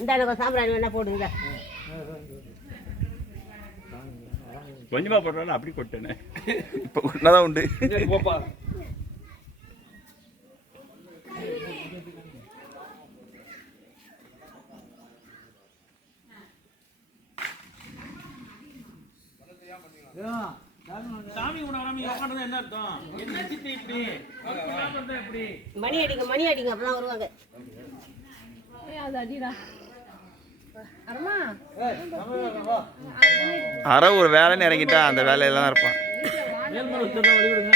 இந்த எனக்கு சாம்பிராணி வேணா போடுங்க. கொஞ்சமா போடுறாலும் அப்படி கொட்டேனே. இப்போ கொட்டினாதான் உண்டு. போப்பா. சாமி கூட வராம உட்கார்ந்தா என்ன அர்த்தம்? என்ன சித்தி இப்படி? இப்படி மணி அடிங்க அப்பதான் வருவாங்க. அரை ஒரு வேலைன்னு இறங்கிட்டா அந்த வேலையில தான் இருப்பான். மேல்மலை வழி விடுங்க.